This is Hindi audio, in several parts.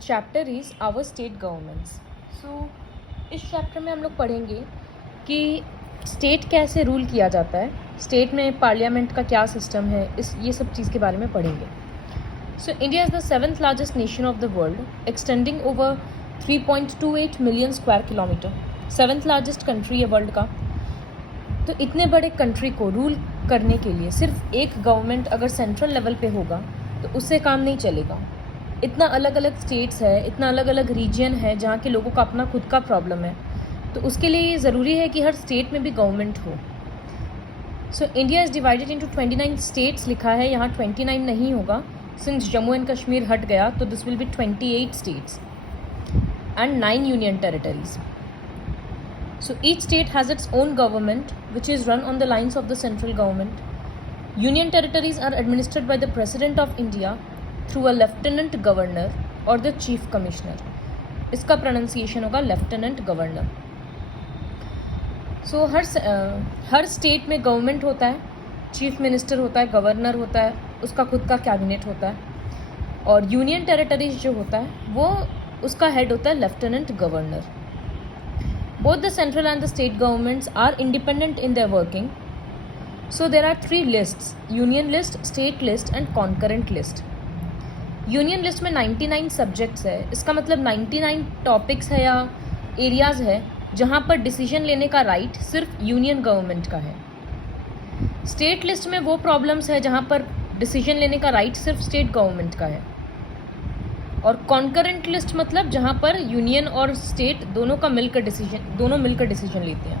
Chapter is our state governments. So इस चैप्टर में हम लोग पढ़ेंगे कि स्टेट कैसे रूल किया जाता है, स्टेट में पार्लियामेंट का क्या सिस्टम है, ये सब चीज़ के बारे में पढ़ेंगे। So India is the 7th largest nation of the world, extending over 3.28 million square kilometre. 7th largest country है वर्ल्ड का। तो इतने बड़े कंट्री को रूल करने के लिए सिर्फ एक गवर्नमेंट अगर सेंट्रल लेवल पे होगा तो उससे काम नहीं चलेगा। इतना अलग अलग स्टेट्स है, इतना अलग अलग रीजन है जहाँ के लोगों का अपना खुद का प्रॉब्लम है, तो उसके लिए ये ज़रूरी है कि हर स्टेट में भी गवर्नमेंट हो। सो India is divided into 29 states लिखा है, यहाँ 29 नहीं होगा, सिंस जम्मू एंड कश्मीर हट गया तो this will be 28 states and 9 union territories. So each state has its own government which is run on the lines of the central government. Union territories are administered by the President of India through a Lieutenant Governor or the Chief Commissioner. इसका pronunciation होगा Lieutenant Governor. So हर स्टेट में गवर्नमेंट होता है, चीफ मिनिस्टर होता है, गवर्नर होता है, उसका खुद का कैबिनेट होता है, और यूनियन टेरिटरीज जो होता है वो उसका हेड होता है lieutenant governor. Both the central and the state governments are independent in their working. So there are 3 lists: union list, state list and concurrent list. Union list में 99 सब्जेक्ट्स है, इसका मतलब 99 टॉपिक्स है या एरियाज़ है जहाँ पर डिसीजन लेने का राइट सिर्फ यूनियन गवर्नमेंट का है. स्टेट लिस्ट में वो प्रॉब्लम्स है जहाँ पर डिसीजन लेने का राइट सिर्फ स्टेट गवर्नमेंट का है. और कॉन्करेंट लिस्ट मतलब जहाँ पर यूनियन और स्टेट दोनों मिलकर डिसीजन लेते हैं.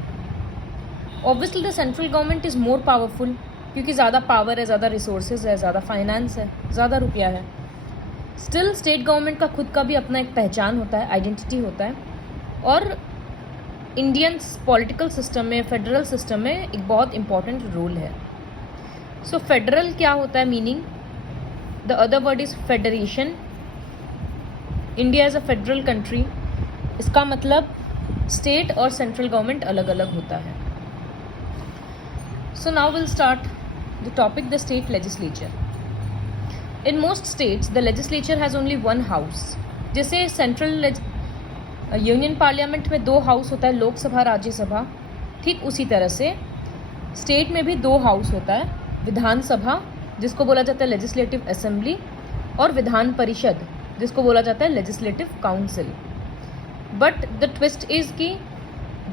Obviously the central government is more powerful, क्योंकि ज़्यादा पावर है, ज़्यादा रिसोर्सेज है, ज़्यादा फाइनेंस है, ज़्यादा रुपया है. स्टिल स्टेट गवर्नमेंट का खुद का भी अपना एक पहचान होता है, आइडेंटिटी होता है, और इंडियन पॉलिटिकल सिस्टम में, फेडरल सिस्टम में एक बहुत इंपॉर्टेंट रोल है. सो फेडरल क्या होता है meaning? The other word is federation. India is a federal country. इसका मतलब स्टेट और सेंट्रल गवर्नमेंट अलग अलग होता है. So now will start the topic, the state legislature. In most states the legislature has only 1 house. जैसे सेंट्रल यूनियन पार्लियामेंट में 2 हाउस होता है, लोकसभा, राज्यसभा, ठीक उसी तरह से स्टेट में भी 2 हाउस होता है, विधानसभा जिसको बोला जाता है लेजिस्लेटिव असेंबली, और विधान परिषद जिसको बोला जाता है legislative council. But the twist is कि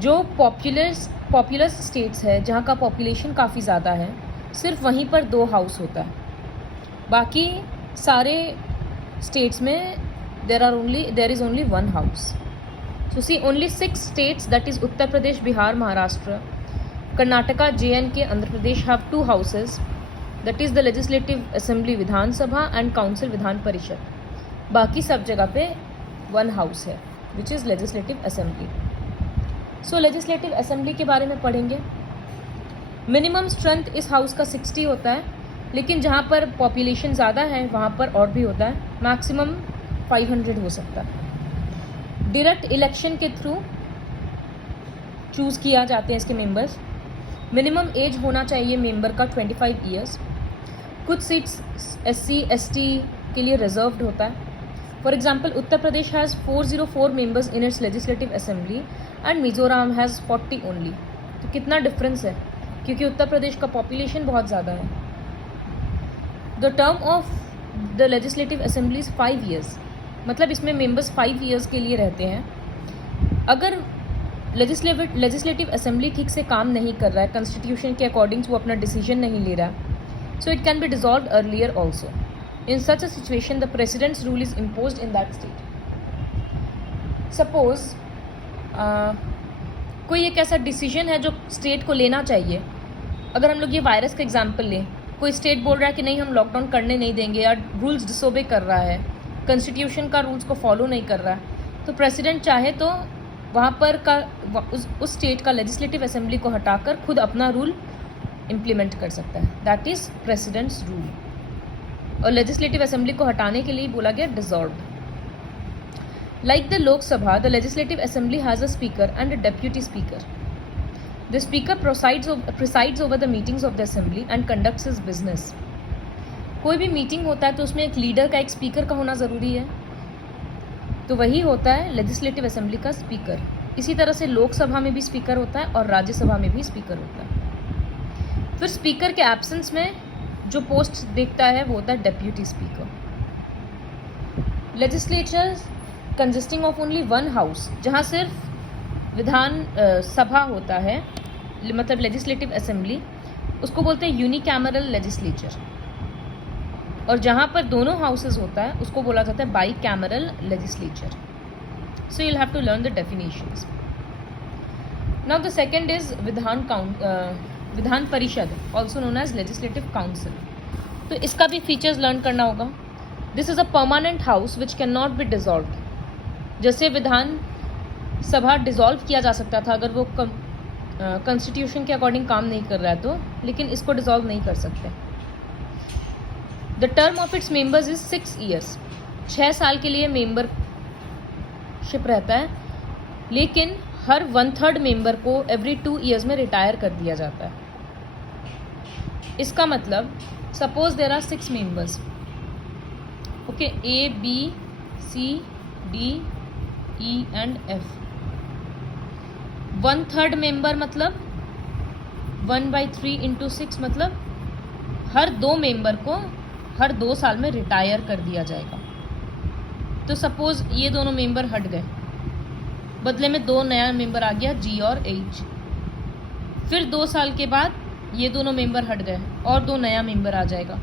जो पॉपुलस स्टेट्स है जहाँ का पॉपुलेशन काफ़ी ज़्यादा है, सिर्फ वहीं पर 2 हाउस होता है. बाकी सारे स्टेट्स में there is only 1 house. So see only 6 states, that is Uttar Pradesh, Bihar, Maharashtra, Karnataka, JNK, Andhra Pradesh have 2 houses, that is the legislative assembly Vidhan Sabha and council Vidhan Parishad. बाकी सब जगह पे 1 हाउस है which is legislative assembly. So legislative assembly के बारे में पढ़ेंगे. मिनिमम स्ट्रेंथ इस हाउस का 60 होता है, लेकिन जहाँ पर पॉपुलेशन ज़्यादा है वहाँ पर और भी होता है, मैक्सिमम 500 हो सकता है. डायरेक्ट इलेक्शन के थ्रू चूज़ किया जाते हैं इसके मेंबर्स. मिनिमम एज होना चाहिए मेंबर का 25 ईयर्स. कुछ सीट्स SC ST के लिए रिजर्व्ड होता है. For example Uttar Pradesh has 404 members in its legislative assembly and Mizoram has 40 only. तो कितना डिफरेंस है, क्योंकि उत्तर प्रदेश का पॉपुलेशन बहुत ज़्यादा है. The term of the legislative assembly is 5 years, मतलब इसमें मेंबर्स 5 ईयर्स के लिए रहते हैं. अगर लेजिस्लेटिव असेंबली ठीक से काम नहीं कर रहा है, कॉन्स्टिट्यूशन के अकॉर्डिंग वो अपना डिसीजन नहीं ले रहा है, so it can be dissolved earlier also. In such a situation, the president's rule is imposed in that state. Suppose कोई एक ऐसा डिसीजन है जो स्टेट को लेना चाहिए. अगर हम लोग ये वायरस का एग्जाम्पल लें, कोई स्टेट बोल रहा है कि नहीं हम लॉकडाउन करने नहीं देंगे, या रूल्स डिसोबे कर रहा है, कॉन्स्टिट्यूशन का रूल्स को फॉलो नहीं कर रहा है, तो प्रेसिडेंट चाहे तो वहाँ पर उस स्टेट का लेजिस्लेटिव असेंबली को हटाकर खुद अपना रूल इम्प्लीमेंट कर सकता है. That is presidents rule. और लेजिस्लेटिव असेंबली को हटाने के लिए बोला गया dissolved. Like the Lok Sabha, the legislative assembly has a speaker and a deputy speaker. The speaker presides over the meetings of the assembly and conducts his business. कोई भी मीटिंग होता है तो उसमें एक लीडर का, एक स्पीकर का होना ज़रूरी है. तो वही होता है लेजिस्लेटिव असेंबली का स्पीकर। इसी तरह से लोकसभा में भी स्पीकर होता है और राज्यसभा में भी स्पीकर होता है। फिर स्पीकर के एब्सेंस में जो पोस्ट देखता है वो होता है deputy speaker. Legislature consisting of only one house, जहाँ सिर्फ विधान सभा होता है, मतलब लेजिस्लेटिव असेंबली, उसको बोलते हैं यूनिकैमरल लेजिस्लेचर। और जहाँ पर दोनों हाउसेज होता है उसको बोला जाता है bicameral legislature. So you'll have to learn the definitions. Now the second is Vidhan Parishad, also known as legislative council. तो इसका भी फीचर्स लर्न करना होगा। This is a permanent house which can not be dissolve. जैसे विधान सभा डिजॉल्व किया जा सकता था अगर वो कॉन्स्टिट्यूशन के अकॉर्डिंग काम नहीं कर रहा है तो, लेकिन इसको डिजॉल्व नहीं कर सकते। The term of its members is 6 years। 6 साल के लिए मेंबरशिप रहता है, लेकिन हर 1/3 मेंबर को एवरी 2 years में रिटायर कर दिया जाता है। इसका मतलब suppose there are 6 members, okay, A, B, C, D, E and F। 1/3 member मतलब 1/3 into 6 मतलब हर 2 मेंबर को हर 2 साल में रिटायर कर दिया जाएगा। तो सपोज ये दोनों मेंबर हट गए, बदले में 2 नया मेंबर आ गया, G और H। फिर 2 साल के बाद ये दोनों मेंबर हट गए और 2 नया मेंबर आ जाएगा।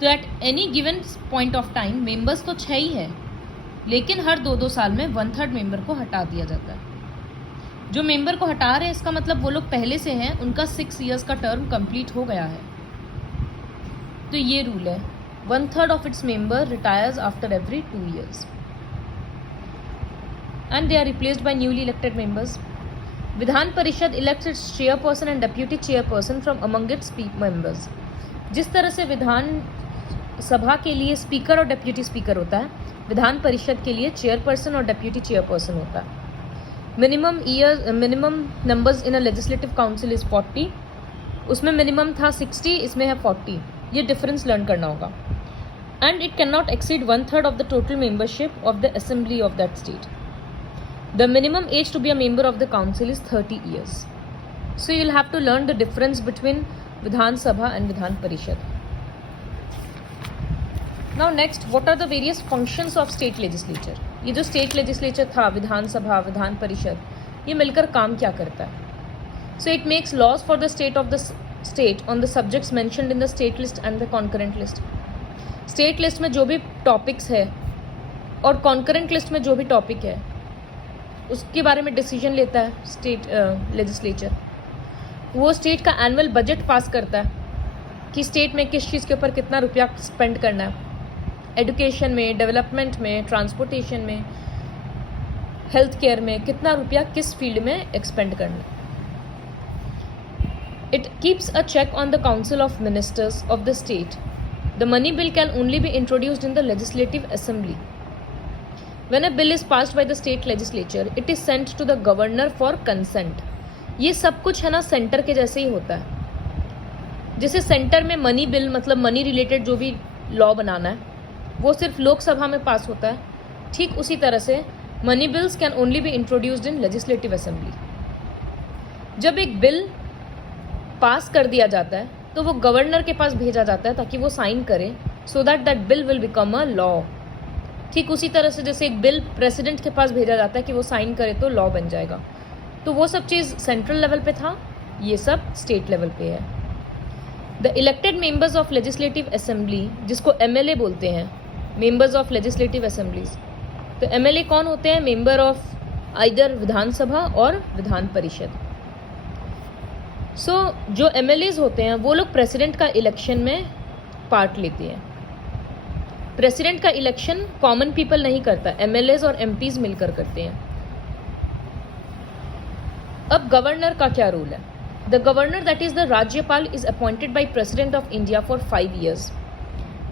तो at any given point of time members तो 6 ही है, लेकिन हर 2-2 साल में 1/3 मेंबर को हटा दिया जाता है। जो मेंबर को हटा रहे हैं इसका मतलब वो लोग पहले से हैं, उनका 6 years का टर्म कंप्लीट हो गया है। तो ये रूल है, 1/3 of its member retires after every 2 years and they are replaced by newly elected members. Vidhan Parishad elects its chairperson and deputy chairperson from among its members। जिस तरह से विधान सभा के लिए स्पीकर और डेप्यूटी स्पीकर होता है, विधान परिषद के लिए चेयरपर्सन और डेप्यूटी चेयरपर्सन होता है। Minimum numbers in a legislative council is 40। उसमें मिनिमम था 60, इसमें है 40। ये डिफरेंस लर्न करना होगा। And it cannot exceed 1/3 of the total membership of the assembly of that state. The minimum age to be a member of the council is 30 years. So you will have to learn the difference between Vidhan Sabha and Vidhan Parishad. Now next, what are the various functions of state legislature? ये जो state legislature था, विधान सभा, विधान परिषद, ये मिलकर काम क्या करता है? So it makes laws for the state of the state on the subjects mentioned in the state list and the concurrent list. State list में जो भी टॉपिक्स है और कॉन्करेंट लिस्ट में जो भी टॉपिक है उसके बारे में डिसीजन लेता है स्टेट लेजिस्लेचर। वो स्टेट का एनुअल बजट पास करता है कि स्टेट में किस चीज़ के ऊपर कितना रुपया स्पेंड करना है, एजुकेशन में, डेवलपमेंट में, ट्रांसपोर्टेशन में, हेल्थ केयर में कितना रुपया किस फील्ड में एक्सपेंड करना है। It keeps a check on the council of ministers of the state. The money bill can only be introduced in the legislative assembly. When a bill is passed by the state legislature, it is sent to the governor for consent. ये सब कुछ है ना सेंटर के जैसे ही होता है। जैसे सेंटर में मनी बिल मतलब मनी रिलेटेड जो भी लॉ बनाना है वो सिर्फ लोकसभा में पास होता है, ठीक उसी तरह से money bills can only be introduced in legislative assembly. जब एक बिल पास कर दिया जाता है तो वो गवर्नर के पास भेजा जाता है ताकि वो साइन करे, so that that bill will become a law. ठीक उसी तरह से जैसे एक बिल प्रेसिडेंट के पास भेजा जाता है कि वो साइन करे तो लॉ बन जाएगा। तो वो सब चीज़ सेंट्रल लेवल पे था, ये सब स्टेट लेवल पे है। The elected members of legislative assembly, जिसको MLA बोलते हैं, मेंबर्स ऑफ लेजिस्लेटिव असेंबलीज। तो MLA कौन होते हैं? मेंबर ऑफ आइदर विधानसभा और विधान परिषद। सो जो MLAs होते हैं वो लोग प्रेसिडेंट का इलेक्शन में पार्ट लेते हैं। प्रेसिडेंट का इलेक्शन कॉमन पीपल नहीं करता, MLAs और MPs मिलकर करते हैं। अब गवर्नर का क्या रोल है? The governor that is the Rajyapal is appointed by president of India for 5 years।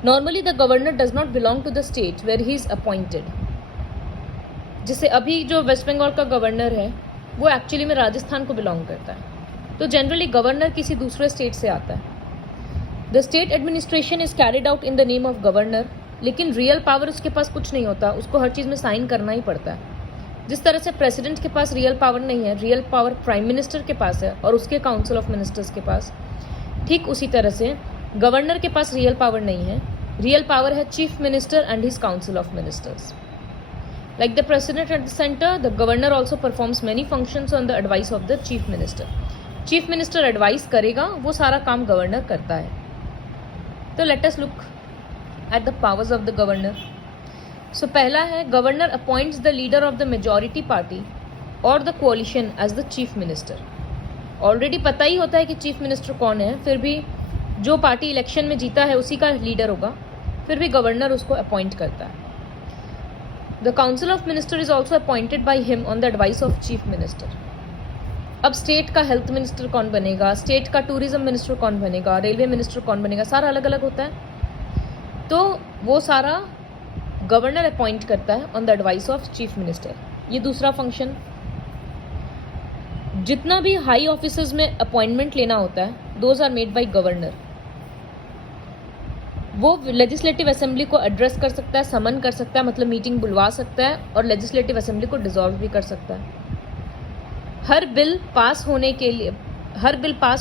Normally the governor does not belong to the state where he is appointed. जैसे अभी जो वेस्ट बंगाल का गवर्नर है वो एक्चुअली में राजस्थान को बिलोंग करता है, तो जनरली गवर्नर किसी दूसरे स्टेट से आता है। The state administration is carried out in the name of governor लेकिन रियल पावर उसके पास कुछ नहीं होता, उसको हर चीज़ में साइन करना ही पड़ता है। जिस तरह से प्रेसिडेंट के पास रियल पावर नहीं है, रियल पावर प्राइम मिनिस्टर के पास है और उसके काउंसिल ऑफ मिनिस्टर्स के पास, ठीक उसी तरह से गवर्नर के पास रियल पावर नहीं है, रियल पावर है chief minister and his council of ministers. Like the president at the center, the governor also performs many functions on the advice of the chief minister. Chief minister advice करेगा, वो सारा काम गवर्नर करता है। तो let us look at the powers of the governor. So पहला है, governor appoints the leader of the majority party or the coalition as the chief minister. Already पता ही होता है कि chief minister कौन है, फिर भी जो पार्टी इलेक्शन में जीता है उसी का लीडर होगा, फिर भी गवर्नर उसको अपॉइंट करता है। The Council of Minister is also appointed by him on the advice of Chief Minister. अब स्टेट का हेल्थ मिनिस्टर कौन बनेगा, स्टेट का टूरिज्म मिनिस्टर कौन बनेगा, रेलवे मिनिस्टर कौन बनेगा, सारा अलग अलग होता है। तो वो सारा गवर्नर अपॉइंट करता है on the advice of chief minister. ये दूसरा फंक्शन। जितना भी हाई ऑफिसर्स में अपॉइंटमेंट लेना होता है, those are made by governor. वो लेजिस्लेटिव असेंबली को एड्रेस कर सकता है, समन कर सकता है, मतलब मीटिंग बुलवा सकता है, और लेजिस्लेटिव असेंबली को डिसॉल्व भी कर सकता है। हर बिल पास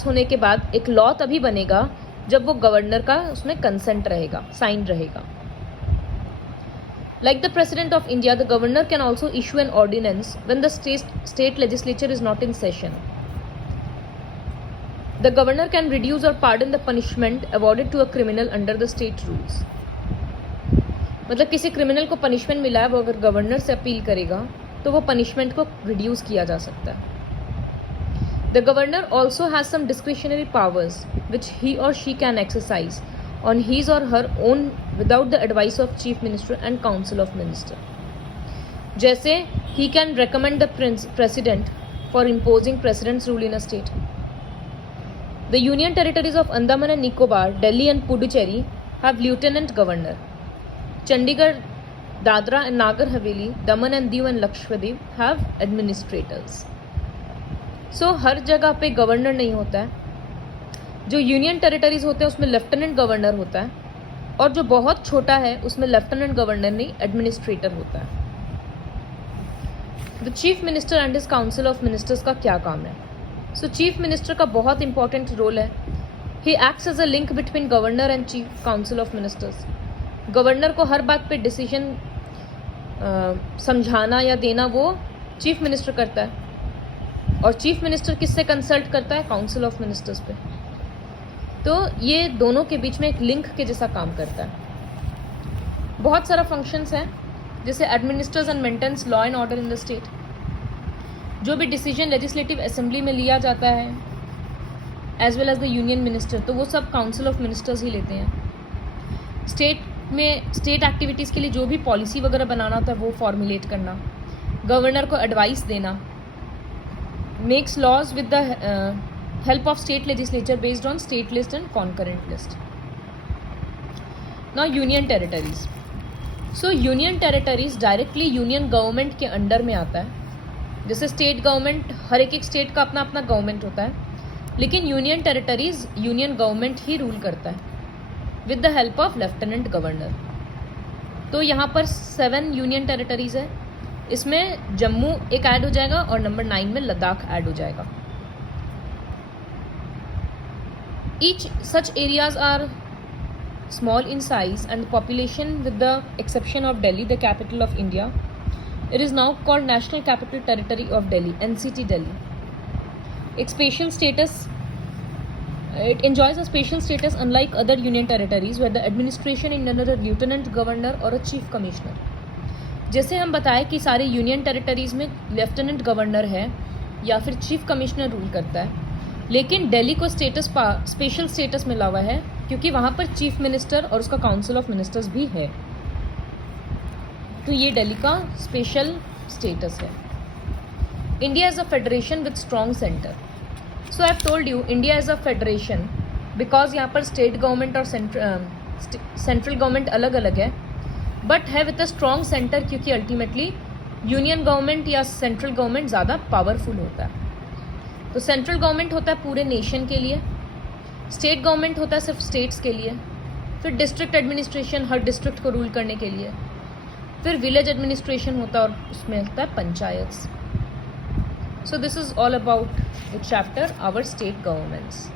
होने के बाद एक लॉ तभी बनेगा जब वो गवर्नर का उसमें कंसेंट रहेगा, साइन रहेगा। Like the President of India, the governor can also issue an ordinance when the state legislature is not in session. The governor can reduce or pardon the punishment awarded to a criminal under the state rules. मतलब किसी क्रिमिनल को पनिशमेंट मिला है, वो अगर गवर्नर से अपील करेगा तो वो पनिशमेंट को रिड्यूस किया जा सकता है। The governor also has some discretionary powers which he or she can exercise on his or her own without the advice of chief minister and council of minister. जैसे he can recommend the president for imposing president's rule in a state. The Union Territories of Andaman and Nicobar, Delhi and Puducherry have lieutenant governor. Chandigarh, Dadra and Nagar Haveli, Daman and Diu and Lakshadweep have administrators. So हर जगह पे गवर्नर नहीं होता है। जो यूनियन टेरिटरीज होते हैं उसमें लेफ्टिनेंट गवर्नर होता है, और जो बहुत छोटा है उसमें लेफ्टिनेंट गवर्नर नहीं, एडमिनिस्ट्रेटर होता है। The chief minister and his council of ministers का क्या काम है? सो चीफ मिनिस्टर का बहुत इंपॉर्टेंट रोल है। He acts as a link between governor and chief council of ministers. Governor को हर बात पे डिसीजन समझाना या देना वो चीफ मिनिस्टर करता है, और चीफ मिनिस्टर किससे कंसल्ट करता है? काउंसिल ऑफ मिनिस्टर्स पे। तो ये दोनों के बीच में एक लिंक के जैसा काम करता है। बहुत सारा फंक्शंस हैं, जैसे administers and maintains law and order in the state. जो भी डिसीजन लेजिस्लेटिव असेंबली में लिया जाता है as well as the union minister, तो वो सब काउंसिल ऑफ मिनिस्टर्स ही लेते हैं। स्टेट एक्टिविटीज़ के लिए जो भी पॉलिसी वगैरह बनाना होता है वो फॉर्मुलेट करना, गवर्नर को एडवाइस देना, makes laws with the help of state legislature based on state list and concurrent list. Now union territories. So union territories directly union government के अंडर में आता है। जैसे स्टेट गवर्नमेंट, हर एक स्टेट का अपना अपना गवर्नमेंट होता है, लेकिन यूनियन टेरिटरीज यूनियन गवर्नमेंट ही रूल करता है with the help of lieutenant governor. तो यहाँ पर 7 यूनियन टेरिटरीज है। इसमें जम्मू एक ऐड हो जाएगा और नंबर 9 में लद्दाख ऐड हो जाएगा। Each such areas are small in size and population with the exception of Delhi, the capital of India. It is now called National Capital Territory of Delhi, NCT Delhi. Its spatial status, it enjoys a spatial status unlike other union territories where the administration is under a lieutenant governor or a chief commissioner. जैसे हम बताएं कि सारे यूनियन टेरिटरीज में लेफ्टिनेंट गवर्नर है या फिर चीफ कमिश्नर रूल करता है, लेकिन दिल्ली को स्पेशल स्टेटस मिला हुआ है क्योंकि वहाँ पर चीफ मिनिस्टर और उसका काउंसिल ऑफ मिनिस्टर्स भी है। तो ये दिल्ली का स्पेशल स्टेटस है। India is a federation with strong centre. So I have told you India is a federation because यहाँ पर स्टेट गवर्नमेंट और सेंट्रल गवर्नमेंट अलग अलग है, बट है विद अ स्ट्रॉन्ग सेंटर, क्योंकि अल्टीमेटली यूनियन गवर्नमेंट या सेंट्रल गवर्नमेंट ज़्यादा पावरफुल होता है। तो सेंट्रल गवर्नमेंट होता है पूरे नेशन के लिए, स्टेट गवर्नमेंट होता है सिर्फ स्टेट्स के लिए, फिर डिस्ट्रिक्ट एडमिनिस्ट्रेशन हर डिस्ट्रिक्ट को रूल करने के लिए, फिर विलेज एडमिनिस्ट्रेशन होता है और उसमें होता है panchayat. So this is all about the chapter our state governments.